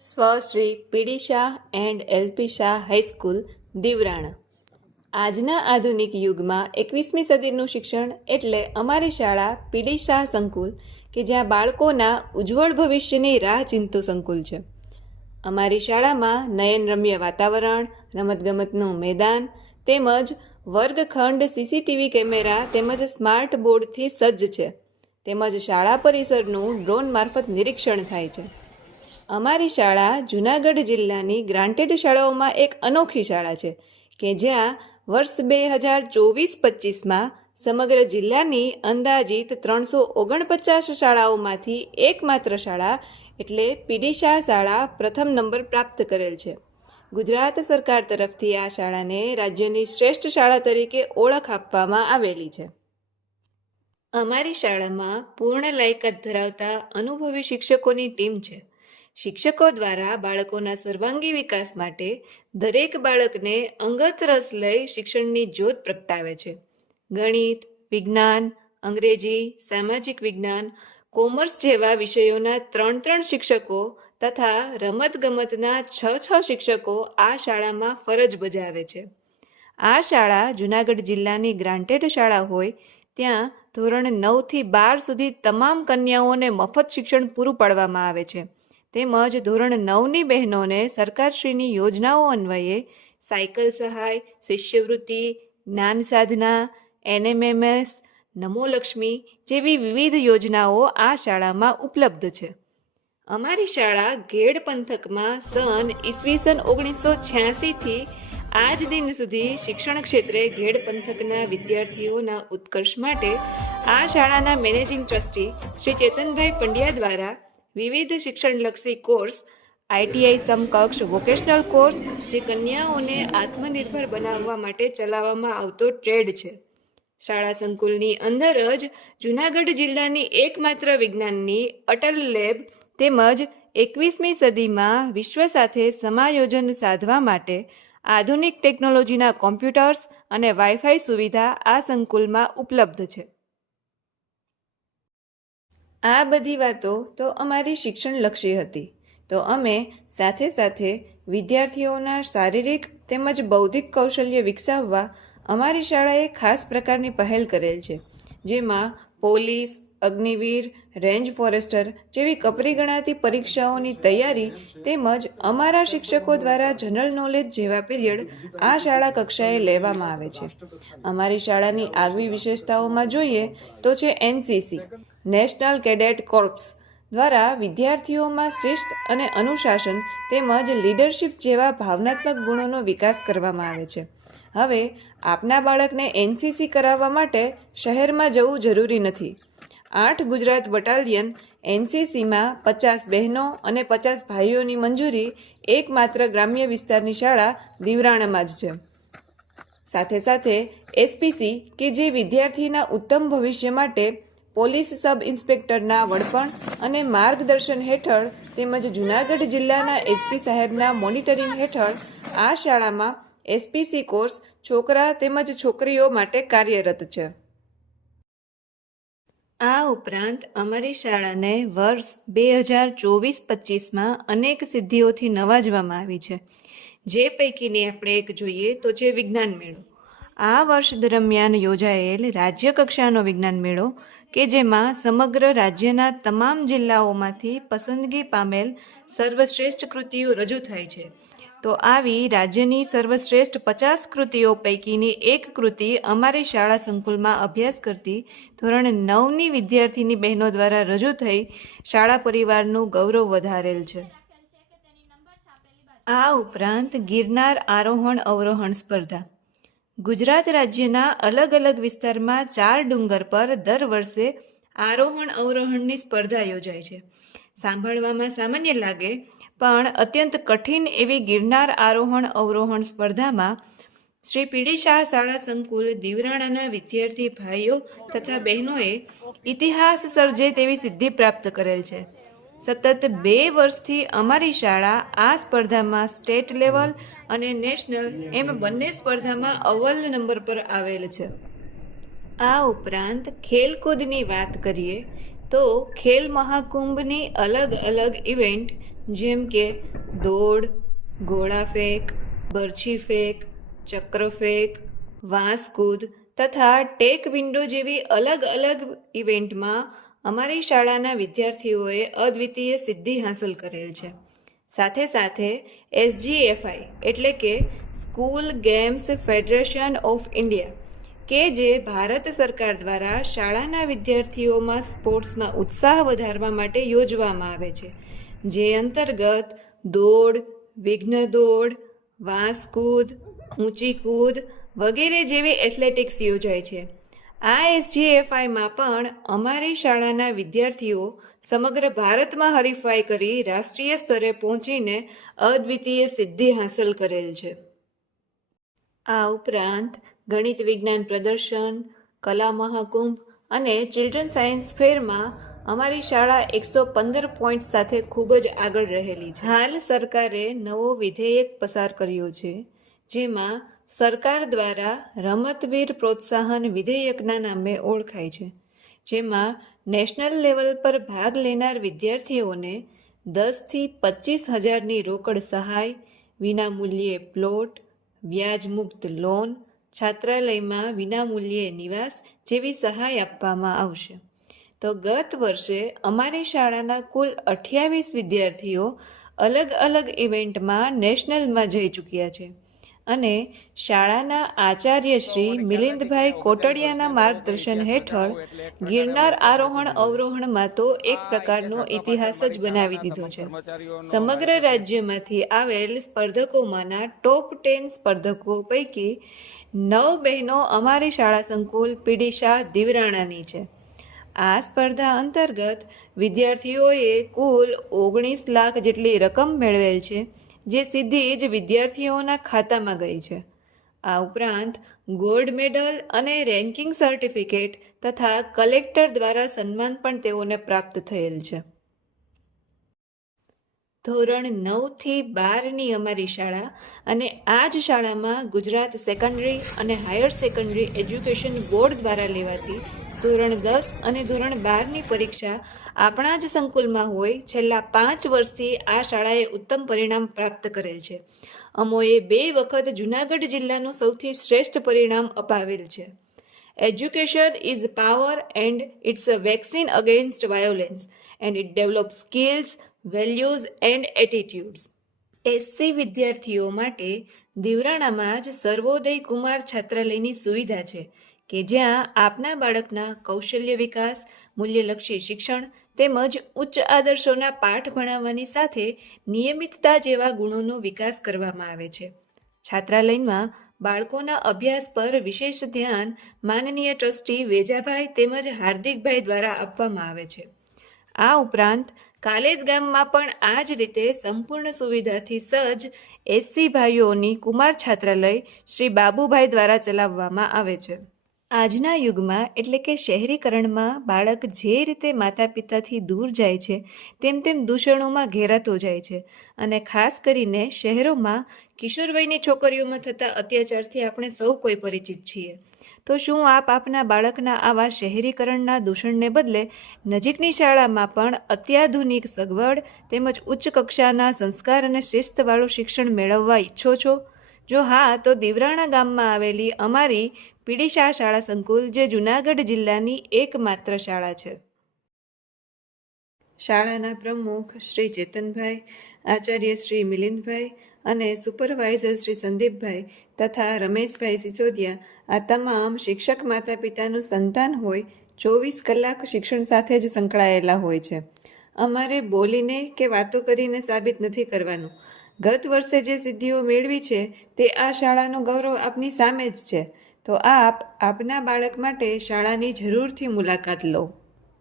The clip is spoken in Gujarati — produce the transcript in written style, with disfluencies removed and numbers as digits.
સ્વશ્રી પીડી શાહ એન્ડ એલપી શાહ હાઈસ્કૂલ દીવરાણા. આજના આધુનિક યુગમાં 21મી સદીનું શિક્ષણ એટલે અમારી શાળા પીડી શાહ સંકુલ કે જ્યાં બાળકોના ઉજ્જવળ ભવિષ્યની રાહ ચિંતું સંકુલ છે. અમારી શાળામાં નયનરમ્ય વાતાવરણ, રમતગમતનું મેદાન તેમજ વર્ગખંડ સીસીટીવી કેમેરા તેમજ સ્માર્ટ બોર્ડથી સજ્જ છે. તેમજ શાળા પરિસરનું ડ્રોન મારફત નિરીક્ષણ થાય છે. અમારી શાળા જૂનાગઢ જિલ્લાની ગ્રાન્ટેડ શાળાઓમાં એક અનોખી શાળા છે કે જ્યાં વર્ષ 2024-25માં સમગ્ર જિલ્લાની અંદાજિત 349 શાળાઓમાંથી એકમાત્ર શાળા એટલે પીડી શાહ શાળા પ્રથમ નંબર પ્રાપ્ત કરેલ છે. ગુજરાત સરકાર તરફથી આ શાળાને રાજ્યની શ્રેષ્ઠ શાળા તરીકે ઓળખ આપવામાં આવેલી છે. અમારી શાળામાં પૂર્ણ લાયકાત ધરાવતા અનુભવી શિક્ષકોની ટીમ છે. શિક્ષકો દ્વારા બાળકોના સર્વાંગી વિકાસ માટે દરેક બાળકને અંગત રસ લઈ શિક્ષણની જ્યોત પ્રગટાવે છે. ગણિત, વિજ્ઞાન, અંગ્રેજી, સામાજિક વિજ્ઞાન, કોમર્સ જેવા વિષયોના 3 શિક્ષકો તથા રમતગમતના 6 શિક્ષકો આ શાળામાં ફરજ બજાવે છે. આ શાળા જૂનાગઢ જિલ્લાની ગ્રાન્ટેડ શાળા હોય ત્યાં ધોરણ 9થી 12 સુધી તમામ કન્યાઓને મફત શિક્ષણ પૂરું પાડવામાં આવે છે. તેમજ ધોરણ 9ની બહેનોને સરકારશ્રીની યોજનાઓ અન્વયે સાયકલ સહાય, શિષ્યવૃત્તિ, જ્ઞાન સાધના, NMMS, નમોલક્ષ્મી જેવી વિવિધ યોજનાઓ આ શાળામાં ઉપલબ્ધ છે. અમારી શાળા ઘેડ પંથકમાં સન ઈસવીસન 1986થી આજ દિન સુધી શિક્ષણ ક્ષેત્રે ઘેડ પંથકના વિદ્યાર્થીઓના ઉત્કર્ષ માટે આ શાળાના મેનેજિંગ ટ્રસ્ટી શ્રી ચેતનભાઈ પંડ્યા દ્વારા વિવિધ શિક્ષણલક્ષી કોર્સ, ITI સમકક્ષ વોકેશનલ કોર્સ જે કન્યાઓને આત્મનિર્ભર બનાવવા માટે ચલાવવામાં આવતો ટ્રેડ છે. શાળા સંકુલની અંદર જ જૂનાગઢ જિલ્લાની એકમાત્ર વિજ્ઞાનની અટલ લેબ તેમજ 21મી સદીમાં વિશ્વ સાથે સમાયોજન સાધવા માટે આધુનિક ટેકનોલોજીના કોમ્પ્યુટર્સ અને વાઈફાઈ સુવિધા આ સંકુલમાં ઉપલબ્ધ છે. આ બધી વાતો તો અમારી શિક્ષણલક્ષી હતી. તો અમે સાથે સાથે વિદ્યાર્થીઓના શારીરિક તેમજ બૌદ્ધિક કૌશલ્ય વિકસાવવા અમારી શાળાએ ખાસ પ્રકારની પહેલ કરેલ છે. જેમાં પોલીસ, અગ્નિવીર, રેન્જ ફોરેસ્ટર જેવી કપરી ગણાતી પરીક્ષાઓની તૈયારી તેમજ અમારા શિક્ષકો દ્વારા જનરલ નોલેજ જેવા પીરિયડ આ શાળા કક્ષાએ લેવામાં આવે છે. અમારી શાળાની આગવી વિશેષતાઓમાં જોઈએ તો છે NCC નેશનલ કેડેટ કોર્પ્સ દ્વારા વિદ્યાર્થીઓમાં શિસ્ત અને અનુશાસન તેમજ લીડરશિપ જેવા ભાવનાત્મક ગુણોનો વિકાસ કરવામાં આવે છે. હવે આપના બાળકને NCC કરાવવા માટે શહેરમાં જવું જરૂરી નથી. 8 ગુજરાત બટાલિયન NCCમાં 50 બહેનો અને 50 ભાઈઓની મંજૂરી એકમાત્ર ગ્રામ્ય વિસ્તારની શાળા દીવરાણામાં જ છે. સાથે સાથે SPC કે જે વિદ્યાર્થીના ઉત્તમ ભવિષ્ય માટે પોલીસ સબ ઇન્સ્પેક્ટરના વડપણ અને માર્ગદર્શન હેઠળ તેમજ જૂનાગઢ જિલ્લાના SP સાહેબના મોનિટરિંગ હેઠળ આ શાળામાં SPC કોર્સ છોકરા તેમજ છોકરીઓ માટે કાર્યરત છે. આ ઉપરાંત અમારી શાળાને વર્ષ 2024-25માં અનેક સિદ્ધિઓથી નવાજવામાં આવી છે. જે પૈકીની આપણે એક જોઈએ તો છે વિજ્ઞાન મેળો. આ વર્ષ દરમિયાન યોજાયેલ રાજ્ય કક્ષાનો વિજ્ઞાન મેળો કે જેમાં સમગ્ર રાજ્યના તમામ જિલ્લાઓમાંથી પસંદગી પામેલ સર્વશ્રેષ્ઠ કૃતિઓ રજૂ થાય છે. તો આવી રાજ્યની સર્વશ્રેષ્ઠ 50 કૃતિઓ પૈકીની એક કૃતિ અમારી શાળા સંકુલમાં અભ્યાસ કરતી ધોરણ 9ની વિદ્યાર્થીની બહેનો દ્વારા રજૂ થઈ શાળા પરિવારનું ગૌરવ વધારેલ છે. આ ઉપરાંત ગિરનાર આરોહણ અવરોહણ સ્પર્ધા. ગુજરાત રાજ્યના અલગ અલગ વિસ્તારમાં 4 ડુંગર પર દર વર્ષે આરોહણ અવરોહણની સ્પર્ધા યોજાય છે. સાંભળવામાં સામાન્ય લાગે પણ અત્યંત કઠિન એવી ગિરનાર આરોહણ અવરોહણ સ્પર્ધામાં શ્રી પીડી શાહ શાળા સંકુલ દીવરાણાના વિદ્યાર્થી ભાઈઓ તથા બહેનોએ ઇતિહાસ સર્જે તેવી સિદ્ધિ પ્રાપ્ત કરેલ છે. સતત 2 વર્ષથી અમારી શાળા આ સ્પર્ધામાં સ્ટેટ લેવલ અને નેશનલ એમ બંને સ્પર્ધામાં અવ્વલ નંબર પર આવેલ છે. આ ઉપરાંત ખેલકૂદની વાત કરીએ તો ખેલ મહાકુંભની અલગ અલગ ઇવેન્ટ જેમ કે દોડ, ગોળા ફેંક, બરછી ફેંક, ચક્ર ફેંક, વાંસ કૂદ તથા ટેક વિન્ડો જેવી અલગ અલગ ઇવેન્ટમાં અમારી શાળાના વિદ્યાર્થીઓએ અદ્વિતીય સિદ્ધિ હાંસલ કરેલ છે. સાથે સાથે SGFI એટલે કે school games federation of India કે જે ભારત સરકાર દ્વારા શાળાના વિદ્યાર્થીઓમાં સ્પોર્ટ્સમાં ઉત્સાહ વધારવા માટે યોજવામાં આવે છે, જે અંતર્ગત દોડ, વિઘ્ન દોડ, વાંસ કૂદ, ઊંચી કૂદ વગેરે જેવી એથ્લેટિક્સ યોજાય છે. આ SGFIમાં પણ અમારી શાળાના વિદ્યાર્થીઓ સમગ્ર ભારતમાં હરીફાઈ કરી રાષ્ટ્રીય સ્તરે પહોંચીને અદ્વિતીય સિદ્ધિ હાંસલ કરેલ છે. આ ઉપરાંત ગણિત વિજ્ઞાન પ્રદર્શન, કલા મહાકુંભ અને ચિલ્ડ્રન સાયન્સ ફેરમાં અમારી શાળા 115 પોઈન્ટ સાથે ખૂબ જ આગળ રહેલી છે. હાલ સરકારે નવો વિધેયક પસાર કર્યો છે, જેમાં સરકાર દ્વારા રમતવીર પ્રોત્સાહન વિધેયકના નામે ઓળખાય છે, જેમાં નેશનલ લેવલ પર ભાગ લેનાર વિદ્યાર્થીઓને 10,000 થી 25,000ની રોકડ સહાય, વિનામૂલ્યે પ્લોટ, વ્યાજમુક્ત લોન, છાત્રાલયમાં વિનામૂલ્યે નિવાસ જેવી સહાય આપવામાં આવશે. તો ગત વર્ષે અમારી શાળાના કુલ 28 વિદ્યાર્થીઓ અલગ અલગ ઇવેન્ટમાં નેશનલમાં જઈ ચૂક્યા છે અને શાળાના આચાર્ય શ્રી મિલિંદભાઈ કોટડિયાના માર્ગદર્શન હેઠળ ગિરનાર આરોહણ અવરોહણમાં તો એક પ્રકારનો ઇતિહાસ જ બનાવી દીધો છે. સમગ્ર રાજ્યમાંથી આવેલ સ્પર્ધકોમાંના ટોપ 10 સ્પર્ધકો પૈકી 9 બહેનો અમારી શાળા સંકુલ પીડી શાહ દીવરાણાની છે. આ સ્પર્ધા અંતર્ગત વિદ્યાર્થીઓએ કુલ 19 લાખ જેટલી રકમ મેળવેલ છે, જે સીધી જ વિદ્યાર્થીઓના ખાતામાં ગઈ છે. આ ઉપરાંત ગોલ્ડ મેડલ અને રેન્કિંગ સર્ટિફિકેટ તથા કલેક્ટર દ્વારા સન્માન પણ તેઓને પ્રાપ્ત થયેલ છે. ધોરણ 9 થી 12ની અમારી શાળા અને આ જ શાળામાં ગુજરાત સેકન્ડરી અને હાયર સેકન્ડરી એજ્યુકેશન બોર્ડ દ્વારા લેવાતી ધોરણ 10 અને ધોરણ 12ની પરીક્ષા આપણા જ સંકુલમાં હોય છેલ્લા 5 વર્ષથી આ શાળાએ ઉત્તમ પરિણામ પ્રાપ્ત કરેલ છે. અમોએ 2 વખત જૂનાગઢ જિલ્લાનું સૌથી શ્રેષ્ઠ પરિણામ અપાવેલ છે. Education is power and it's a vaccine against violence and it develop skills, values and attitudes. SC વિદ્યાર્થીઓ માટે દીવરાણામાં જ સર્વોદય કુમાર છાત્રાલયની સુવિધા છે કે જ્યાં આપના બાળકના કૌશલ્ય વિકાસ, મૂલ્યલક્ષી શિક્ષણ તેમજ ઉચ્ચ આદર્શોના પાઠ ભણાવવાની સાથે નિયમિતતા જેવા ગુણોનો વિકાસ કરવામાં આવે છે. છાત્રાલયમાં બાળકોના અભ્યાસ પર વિશેષ ધ્યાન માનનીય ટ્રસ્ટી વેજાભાઈ તેમજ હાર્દિકભાઈ દ્વારા આપવામાં આવે છે. આ ઉપરાંત કાલેજ ગામમાં પણ આ જ રીતે સંપૂર્ણ સુવિધાથી સજ્જ SC ભાઈઓની કુમાર છાત્રાલય શ્રી બાબુભાઈ દ્વારા ચલાવવામાં આવે છે. આજના યુગમાં એટલે કે શહેરીકરણમાં બાળક જે રીતે માતા પિતાથી દૂર જાય છે તેમ તેમ દૂષણોમાં ઘેરાતો જાય છે અને ખાસ કરીને શહેરોમાં કિશોર વયની છોકરીઓમાં થતા અત્યાચારથી આપણે સૌ કોઈ પરિચિત છીએ. તો શું આપ આપના બાળકના આવા શહેરીકરણના દૂષણને બદલે નજીકની શાળામાં પણ અત્યાધુનિક સગવડ તેમજ ઉચ્ચ કક્ષાના સંસ્કાર અને શિસ્તવાળું શિક્ષણ મેળવવા ઈચ્છો છો? જો હા, તો દીવરાણા ગામમાં આવેલી અમારી પીડી શાહ શાળા સંકુલ જે જૂનાગઢ જિલ્લાની એકમાત્ર શાળા છે. શાળાના પ્રમુખ શ્રી ચેતનભાઈ, આચાર્ય શ્રી મિલિંદભાઈ અને સુપરવાઇઝર શ્રી સંદીપભાઈ તથા રમેશભાઈ સિસોદિયા આ તમામ શિક્ષક માતા પિતાનું સંતાન હોય 24 કલાક શિક્ષણ સાથે જ સંકળાયેલા હોય છે. અમારે બોલીને કે વાતો કરીને સાબિત નથી કરવાનું. ગત વર્ષે જે સિદ્ધિઓ મેળવી છે તે આ શાળાનું ગૌરવ આપની સામે જ છે. તો આપ આપના બાળક માટે શાળાની જરૂરથી મુલાકાત લો.